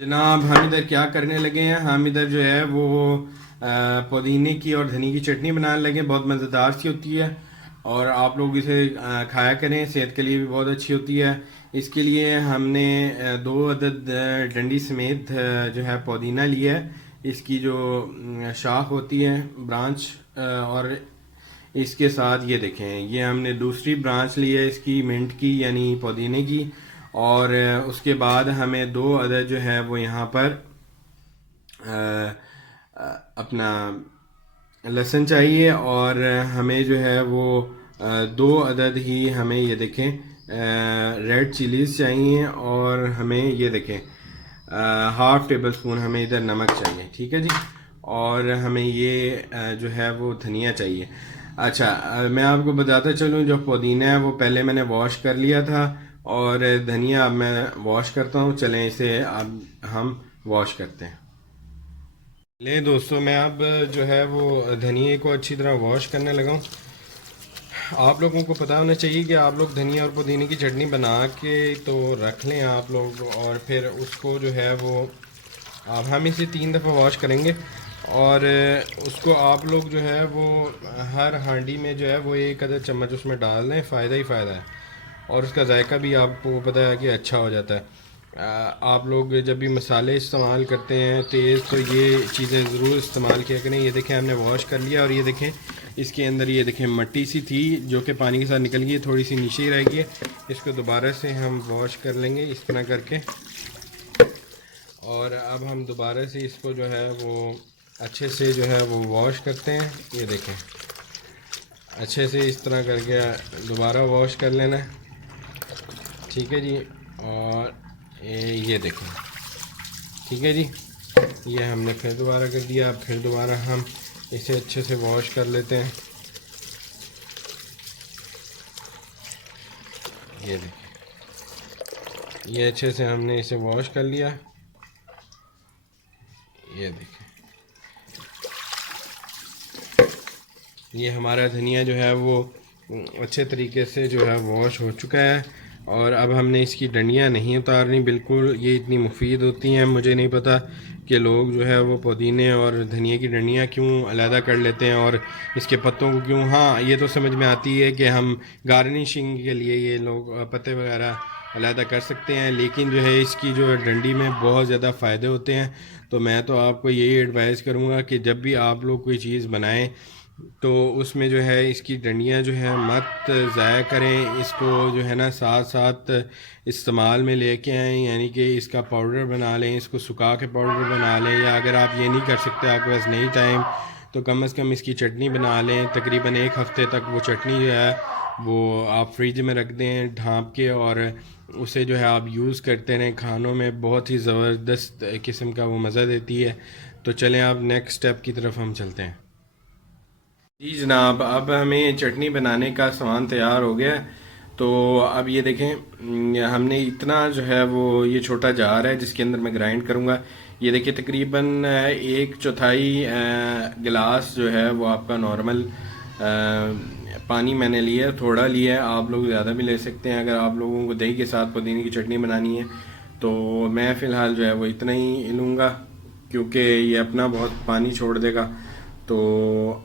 जनाब हम इधर क्या करने लगे हैं। हम इधर जो है वो पुदीने की और धनी की चटनी बनाने लगे हैं। बहुत मज़ेदार सी होती है और आप लोग इसे खाया करें, सेहत के लिए भी बहुत अच्छी होती है। इसके लिए हमने 2 अदद डंडी समेत जो है पुदीना लिया है। इसकी जो शाख होती है, ब्रांच, और इसके साथ ये देखें, ये हमने दूसरी ब्रांच ली है इसकी, मिंट की यानी पुदीने की। और उसके बाद हमें 2 अदद जो है वो यहाँ पर अपना लहसुन चाहिए। और हमें जो है वो 2 अदद ही हमें ये देखें रेड चिलीज़ चाहिए। और हमें ये देखें 1/2 टेबल स्पून हमें इधर नमक चाहिए, ठीक है जी। और हमें ये जो है वो धनिया चाहिए। अच्छा, मैं आपको बताता चलूँ, जो पुदीना है वो पहले मैंने वॉश कर लिया था और धनिया अब मैं वॉश करता हूँ। चलें इसे अब हम वॉश करते हैं। ले दोस्तों, मैं अब जो है वो धनिए को अच्छी तरह वॉश करने लगा हूँ। आप लोगों को पता होना चाहिए कि आप लोग धनिया और पुदीने की चटनी बना के तो रख लें आप लोग, और फिर उसको जो है वो अब हम इसे 3 दफ़ा वॉश करेंगे। और उसको आप लोग जो है वो हर हांडी में जो है वो 1 अदद चम्मच उसमें डाल दें, फ़ायदा ही फ़ायदा है। और उसका जायका भी आपको पता है कि अच्छा हो जाता है। आप लोग जब भी मसाले इस्तेमाल करते हैं तेज़, तो ये चीज़ें ज़रूर इस्तेमाल किया करें। ये देखें हमने वॉश कर लिया और ये देखें इसके अंदर ये देखें मट्टी सी थी जो कि पानी के साथ निकल गई, थोड़ी सी नीचे ही रह गई है। इसको दोबारा से हम वॉश कर लेंगे इस तरह करके। और अब हम दोबारा से इसको जो है वो अच्छे से जो है वो वॉश करते हैं। ये देखें अच्छे से इस तरह करके दोबारा वॉश कर लेना है, ठीक है जी। और ये देखें, ठीक है जी, ये हमने फिर दोबारा कर दिया। अब फिर दोबारा हम इसे अच्छे से वॉश कर लेते हैं। ये देखें, ये अच्छे से हमने इसे वॉश कर लिया। ये देखें, ये हमारा धनिया जो है वो अच्छे तरीके से जो है वॉश हो चुका है। और अब हमने इसकी डंडियाँ नहीं उतारनी, बिल्कुल ये इतनी मुफीद होती हैं। मुझे नहीं पता कि लोग जो है वो पुदीने और धनिया की डंडियाँ क्यों अलहदा कर लेते हैं और इसके पत्तों को क्यों। हाँ, ये तो समझ में आती है कि हम गार्निशिंग के लिए ये लोग पत्ते वगैरह अलहदा कर सकते हैं, लेकिन जो है इसकी जो डंडी में बहुत ज़्यादा फ़ायदे होते हैं। तो मैं तो आपको यही एडवाइस करूँगा कि जब भी आप लोग कोई चीज़ बनाएं तो उसमें जो है इसकी डंडियाँ जो है मत ज़ाया करें। इसको जो है ना साथ साथ इस्तेमाल में लेके आएँ, यानी कि इसका पाउडर बना लें, इसको सुखा के पाउडर बना लें। या अगर आप ये नहीं कर सकते, आपके पास नहीं टाइम, तो कम से कम इसकी चटनी बना लें। तकरीबन 1 हफ़्ते तक वो चटनी जो है वो आप फ्रिज में रख दें ढाँप के, और उसे जो है आप यूज़ करते रहें खानों में। बहुत ही ज़बरदस्त किस्म का वो मज़ा देती है। तो चलें अब नेक्स्ट स्टेप की तरफ हम चलते हैं। जी जनाब, अब हमें चटनी बनाने का सामान तैयार हो गया है। तो अब ये देखें, हमने इतना जो है वो ये छोटा जार है जिसके अंदर मैं ग्राइंड करूँगा। ये देखिए तकरीबन 1/4 गिलास जो है वो आपका नॉर्मल पानी मैंने लिया है। थोड़ा लिया है, आप लोग ज़्यादा भी ले सकते हैं अगर आप लोगों को दही के साथ पुदीने की चटनी बनानी है। तो मैं फ़िलहाल जो है वो इतना ही लूँगा क्योंकि ये अपना बहुत पानी छोड़ देगा। तो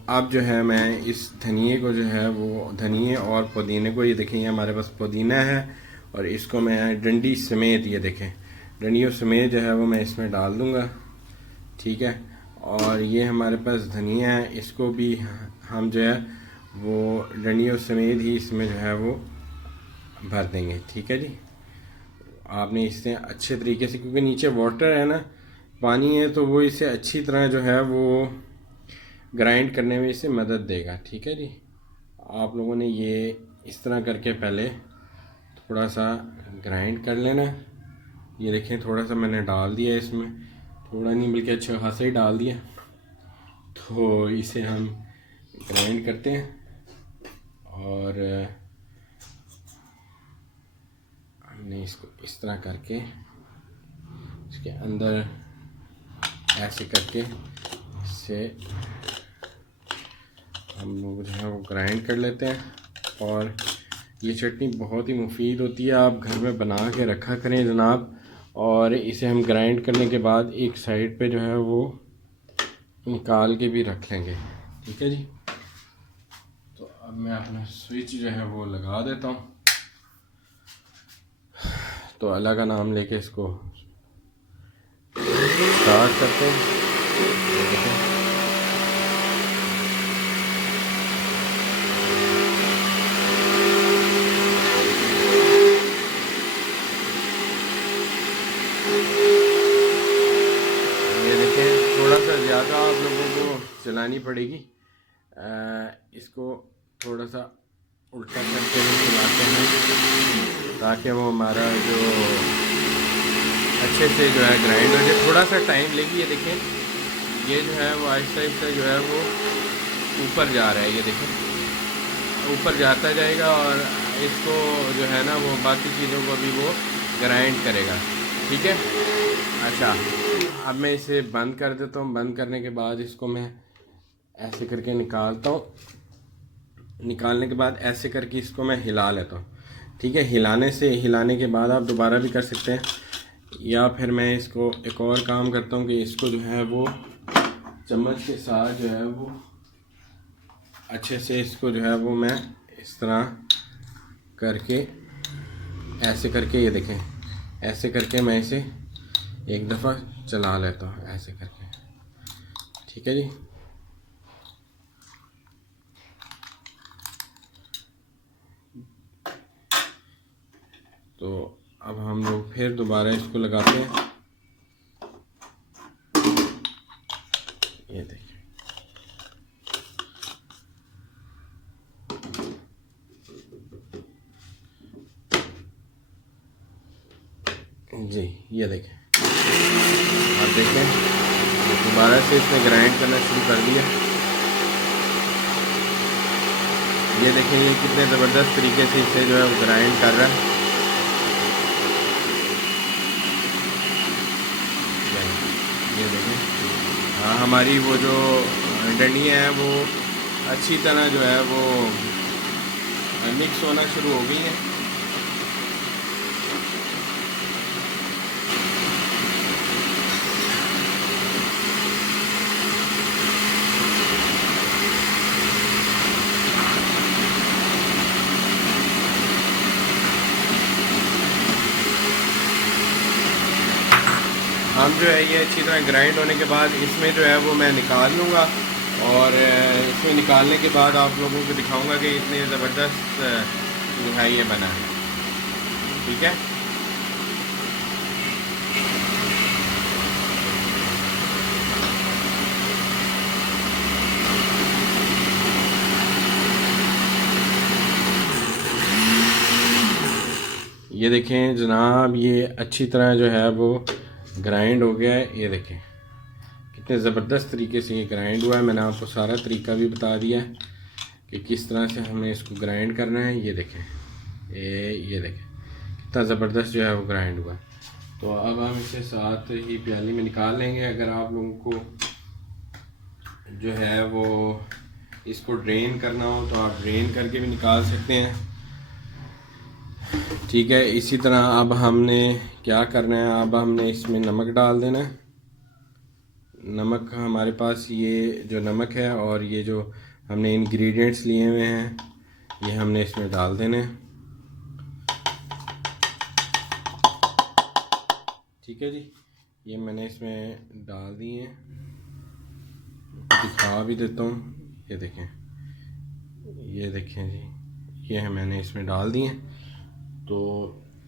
अब जो है मैं इस धनिए को जो है वो धनिए और पुदीने को, ये देखें ये हमारे पास पुदीना है और इसको मैं डंडी समेत, ये देखें डंडियों समेत जो है वो मैं इसमें डाल दूँगा, ठीक है। और ये हमारे पास धनिया है, इसको भी हम जो है वो डंडियों समेत ही इसमें जो है वो भर देंगे, ठीक है जी। आपने इससे अच्छे तरीके से, क्योंकि नीचे वाटर है ना, पानी है, तो वो इसे अच्छी तरह जो है वो ग्राइंड करने में इसे मदद देगा, ठीक है जी। आप लोगों ने ये इस तरह करके पहले थोड़ा सा ग्राइंड कर लेना। ये देखें थोड़ा सा मैंने डाल दिया इसमें, थोड़ा नहीं बल्कि अच्छा खासा ही डाल दिया। तो इसे हम ग्राइंड करते हैं और हमने इसको इस तरह करके इसके अंदर ऐसे करके इससे हम लोग जो है वो ग्राइंड कर लेते हैं। और ये चटनी बहुत ही मुफीद होती है, आप घर में बना के रखा करें जनाब। और इसे हम ग्राइंड करने के बाद एक साइड पे जो है वो निकाल के भी रख लेंगे। ठीक है जी। तो अब मैं अपना स्विच जो है वो लगा देता हूँ। तो अल्लाह का नाम लेके इसको स्टार्ट करते हैं। ये देखें, थोड़ा सा ज़्यादा आप लोगों को चलानी पड़ेगी। इसको थोड़ा सा उल्टा करके भी चलाते हैं ताकि वो हमारा जो अच्छे से जो है ग्राइंड हो जाए। थोड़ा सा टाइम लेगी। ये देखें, ये जो है वो आहिस्ता आहिस्ता जो है वो ऊपर जा रहा है। ये देखें, ऊपर जाता जाएगा और इसको जो है ना वो बाकी चीज़ों को भी वो ग्राइंड करेगा। ठीक है। अच्छा, अब मैं इसे बंद कर देता हूँ। बंद करने के बाद इसको मैं ऐसे करके निकालता हूँ। निकालने के बाद ऐसे करके इसको मैं हिला लेता हूँ। ठीक है। हिलाने के बाद आप दोबारा भी कर सकते हैं, या फिर मैं इसको एक और काम करता हूँ कि इसको जो है वो चम्मच के साथ जो है वो अच्छे से इसको जो है वो मैं इस तरह करके ऐसे करके, ये देखें, ऐसे करके मैं इसे एक दफ़ा चला लेता हूँ ऐसे करके। ठीक है जी। तो अब हम लोग फिर दोबारा इसको लगाते हैं। ये देखिए जी, ये देखें, आप देखें दोबारा से इसने ग्राइंड करना शुरू कर दिया। ये देखें, ये कितने ज़बरदस्त तरीके से इसे जो है वो ग्राइंड कर रहा है। ये देखें, हाँ, हमारी वो जो डंडियाँ हैं वो अच्छी तरह जो है वो मिक्स होना शुरू हो गई हैं। हम जो है ये अच्छी तरह ग्राइंड होने के बाद इसमें जो है वो मैं निकाल लूँगा, और इसमें निकालने के बाद आप लोगों को दिखाऊंगा कि इतने ज़बरदस्त जो है ये बना है। ठीक है। ये देखें जनाब, ये अच्छी तरह जो है वो ग्राइंड हो गया है। ये देखें कितने ज़बरदस्त तरीके से ये ग्राइंड हुआ है। मैंने आपको सारा तरीका भी बता दिया है कि किस तरह से हमें इसको ग्राइंड करना है। ये देखें, ये देखें कितना ज़बरदस्त जो है वो ग्राइंड हुआ है। तो अब हम इसे साथ ही प्याली में निकाल लेंगे। अगर आप लोगों को जो है वो इसको ड्रेन करना हो तो आप ड्रेन करके भी निकाल सकते हैं। ठीक है। इसी तरह अब हमने क्या करना है, अब हमने इसमें नमक डाल देना है। नमक हमारे पास ये जो नमक है और ये जो हमने इंग्रेडिएंट्स लिए हुए हैं ये हमने इसमें डाल देने हैं। ठीक है जी, ये मैंने इसमें डाल दिए हैं। दिखा भी देता हूँ। ये देखें, ये देखें जी, ये है मैंने इसमें डाल दिए। तो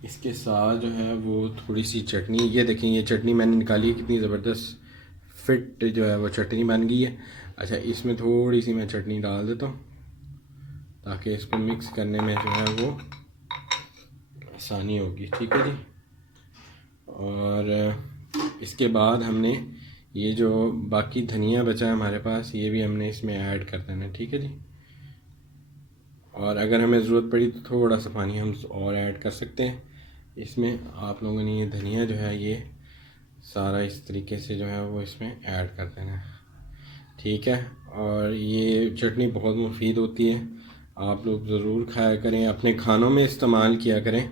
इसके साथ जो है वो थोड़ी सी चटनी, ये देखें ये चटनी मैंने निकाली है, कितनी ज़बरदस्त फिट जो है वो चटनी बन गई है। अच्छा, इसमें थोड़ी सी मैं चटनी डाल देता हूँ ताकि इसको मिक्स करने में जो है वो आसानी होगी। ठीक है जी। और इसके बाद हमने ये जो बाकी धनिया बचा है हमारे पास, ये भी हमने इसमें ऐड कर देना है। ठीक है जी। और अगर हमें ज़रूरत पड़ी तो थोड़ा सा पानी हम और ऐड कर सकते हैं इसमें। आप लोगों ने ये धनिया जो है ये सारा इस तरीके से जो है वो इसमें ऐड कर देना है। ठीक है। और ये चटनी बहुत मुफीद होती है, आप लोग ज़रूर खाया करें, अपने खानों में इस्तेमाल किया करें।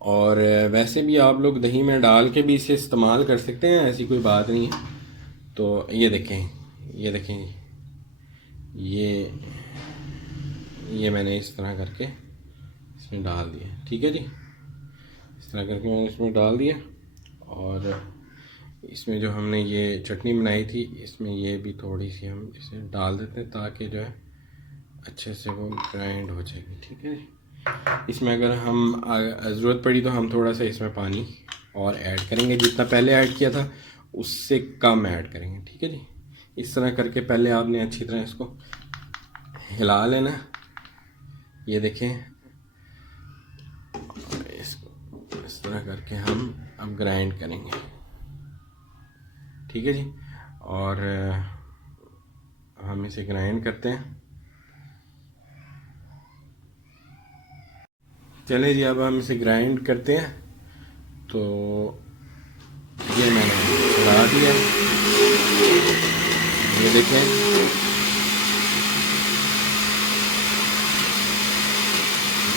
और वैसे भी आप लोग दही में डाल के भी इसे इस्तेमाल कर सकते हैं, ऐसी कोई बात नहीं है। तो ये देखें, ये देखें, ये मैंने इस तरह करके इसमें डाल दिया। ठीक है जी, इस तरह करके मैंने इसमें डाल दिया। और इसमें जो हमने ये चटनी बनाई थी, इसमें ये भी थोड़ी सी हम इसे डाल देते हैं ताकि जो है अच्छे से वो ग्राइंड हो जाएगी। ठीक है जी, इसमें अगर हम ज़रूरत पड़ी तो हम थोड़ा सा इसमें पानी और ऐड करेंगे, जितना पहले ऐड किया था उससे कम ऐड करेंगे। ठीक है जी, इस तरह करके पहले आपने अच्छी तरह इसको हिला लेना। ये देखें, इसको इस तरह करके हम अब ग्राइंड करेंगे। ठीक है जी, और हम इसे ग्राइंड करते हैं। चलिए जी, अब हम इसे ग्राइंड करते हैं। तो ये मैंने चला दिया, ये देखें,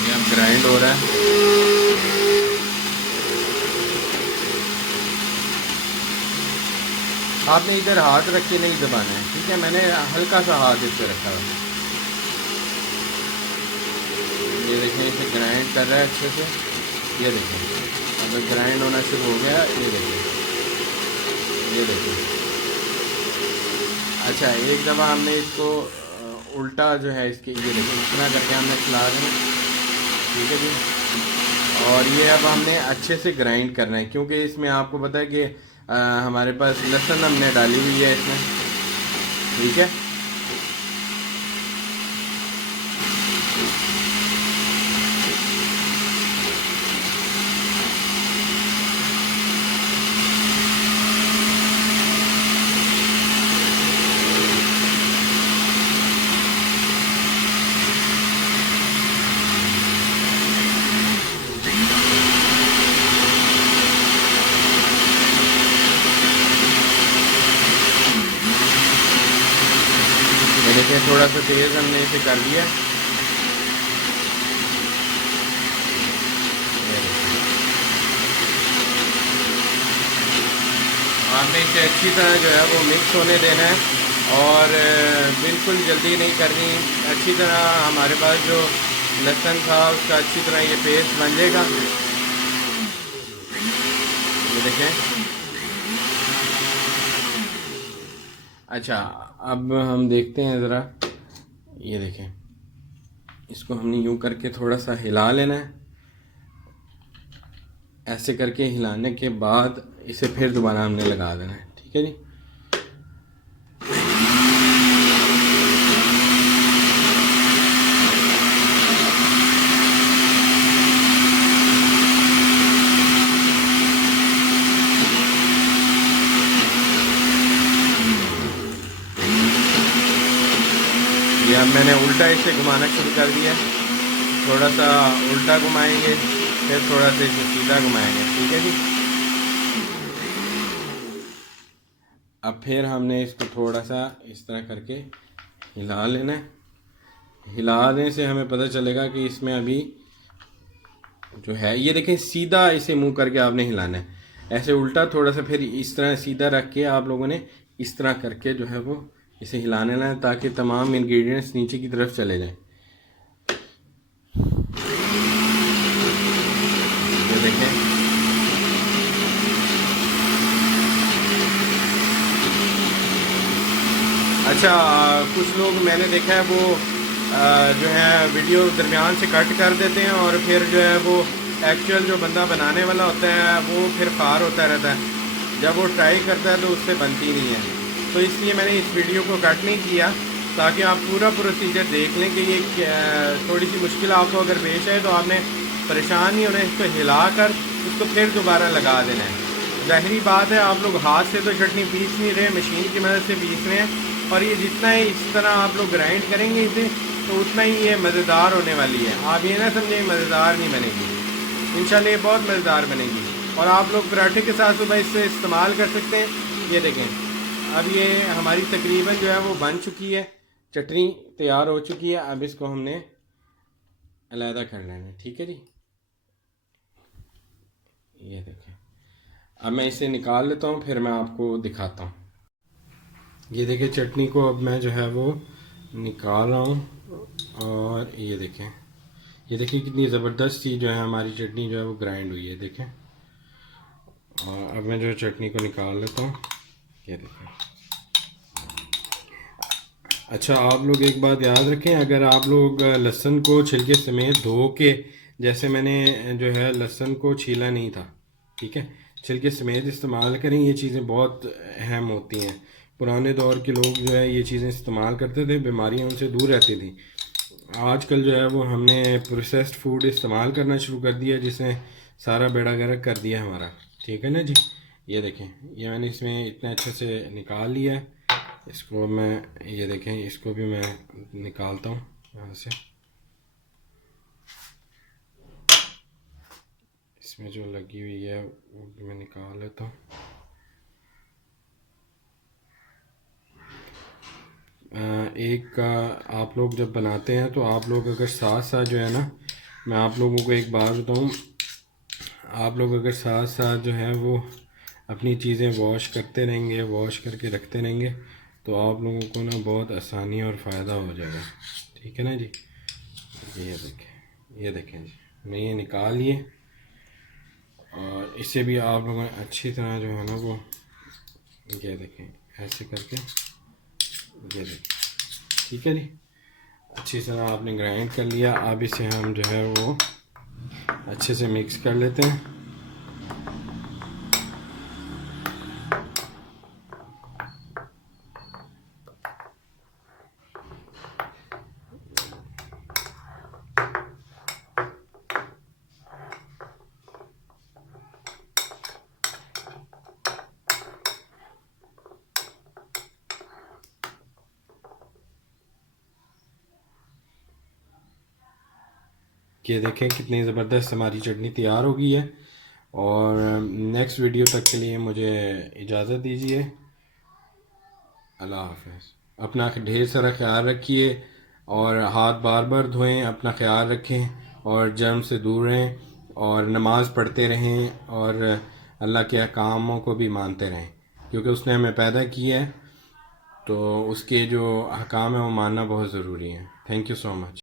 ये अब ग्राइंड हो रहा है। आपने इधर हाथ रख के नहीं दबाना है। ठीक है, मैंने हल्का सा हाथ इस पर रखा है। ये देखें, इसे ग्राइंड कर रहा है अच्छे से। ये देखें, अब ग्राइंड होना शुरू हो गया। ये देखें, ये देखें। अच्छा, एक दफ़ा हमने इसको उल्टा जो है इसके, ये देखें, इतना करके हमने चला देना। ठीक है जी, और ये अब हमने अच्छे से ग्राइंड करना है, क्योंकि इसमें आपको पता है कि हमारे पास लहसुन हमने डाली हुई है इसमें। ठीक है, देखिए थोड़ा सा तेज़ हमने इसे कर दिया। आपने इसे अच्छी तरह जो है वो मिक्स होने देना है, और बिल्कुल जल्दी नहीं करनी। अच्छी तरह हमारे पास जो लहसुन था उसका अच्छी तरह ये पेस्ट बन जाएगा। ये देखें। अच्छा, अब हम देखते हैं ज़रा। ये देखें, इसको हमने यूँ करके थोड़ा सा हिला लेना है। ऐसे करके हिलाने के बाद इसे फिर दोबारा हमने लगा देना है। ठीक है जी, ये अब मैंने उल्टा इसे घुमाना शुरू कर दिया। थोड़ा सा उल्टा घुमाएंगे, फिर थोड़ा सा इसे सीधा घुमाएंगे। ठीक है जी, अब फिर हमने इसको थोड़ा सा इस तरह करके हिला लेना है। हिलाने से हमें पता चलेगा कि इसमें अभी जो है, ये देखें, सीधा इसे मुंह करके आपने हिलाना है। ऐसे उल्टा थोड़ा सा, फिर इस तरह सीधा रख के आप लोगों ने इस तरह करके जो है वो इसे हिलाने ना, ताकि तमाम इंग्रेडिएंट्स नीचे की तरफ चले जाएं। ये देखें, अच्छा, कुछ लोग मैंने देखा है वो जो है वीडियो दरमियान से कट कर देते हैं, और फिर जो है वो एक्चुअल जो बंदा बनाने वाला होता है वो फिर कार होता रहता है। जब वो ट्राई करता है तो उससे बनती नहीं है। तो इसलिए मैंने इस वीडियो को कट नहीं किया, ताकि आप पूरा प्रोसीजर देख लें कि ये थोड़ी सी मुश्किल आपको अगर पेश है तो आपने परेशान नहीं होना। इसको हिला कर उसको फिर दोबारा लगा देना है। ज़ाहिरी बात है, आप लोग हाथ से तो चटनी पीस नहीं रहे, मशीन की मदद से पीस रहे हैं। और ये जितना ही इस तरह आप लोग ग्राइंड करेंगे इसे, तो उतना ही ये मज़ेदार होने वाली है। आप ये ना समझें मज़ेदार नहीं बनेगी, इंशाल्लाह ये बहुत मज़ेदार बनेगी। और आप लोग पराठे के साथ सुबह इससे इस्तेमाल कर सकते हैं। ये देखें, अब ये हमारी तकरीबन जो है वो बन चुकी है, चटनी तैयार हो चुकी है। अब इसको हमने अलहदा कर लेना है। ठीक है जी, ये देखें। अब मैं इसे निकाल लेता हूँ, फिर मैं आपको दिखाता हूँ। ये देखिए चटनी को अब मैं जो है वो निकाल रहा हूँ, और ये देखें, ये देखिए कितनी ज़बरदस्त सी जो है हमारी चटनी जो है वो ग्राइंड हुई है, देखें। और अब मैं जो है चटनी को निकाल लेता हूँ, ये देखें। अच्छा, आप लोग एक बात याद रखें, अगर आप लोग लहसुन को छिलके समेत धो के, जैसे मैंने जो है लहसुन को छीला नहीं था, ठीक है, छिलके समेत इस्तेमाल करें। ये चीज़ें बहुत अहम होती हैं। पुराने दौर के लोग जो है ये चीज़ें इस्तेमाल करते थे, बीमारियां उनसे दूर रहती थी। आजकल जो है वो हमने प्रोसेस्ड फूड इस्तेमाल करना शुरू कर दिया, जिसने सारा बेड़ा गर्क कर दिया हमारा, ठीक है ना जी। ये देखें, ये मैंने इसमें इतने अच्छे से निकाल लिया है। इसको मैं, ये देखें, इसको भी मैं निकालता हूँ यहाँ से। इसमें जो लगी हुई है वो भी मैं निकाल लेता हूँ। एक आप लोग जब बनाते हैं तो आप लोग अगर साथ साथ जो है ना, मैं आप लोगों को एक बात बताऊँ, आप लोग अगर साथ साथ जो है वो अपनी चीज़ें वॉश करते रहेंगे, वॉश करके रखते रहेंगे, तो आप लोगों को ना बहुत आसानी और फ़ायदा हो जाएगा, ठीक है ना जी। ये देखें, ये देखें जी, मैं ये निकाल लिए, और इसे भी आप लोगों ने अच्छी तरह जो है ना वो, ये देखें, ऐसे करके, ये देखें, ठीक है जी। अच्छी तरह आपने ग्राइंड कर लिया। अब इसे हम जो है वो अच्छे से मिक्स कर लेते हैं। ये देखें कितनी ज़बरदस्त हमारी चटनी तैयार हो गई है। और नेक्स्ट वीडियो तक के लिए मुझे इजाज़त दीजिए। अल्लाह हाफ़िज़। अपना ढेर सारा ख्याल रखिए, और हाथ बार बार धोएं, अपना ख्याल रखें, और जर्म से दूर रहें, और नमाज़ पढ़ते रहें, और अल्लाह के अहकामों को भी मानते रहें, क्योंकि उसने हमें पैदा किया है, तो उसके जो अहकाम है वो मानना बहुत ज़रूरी है। Thank you so much.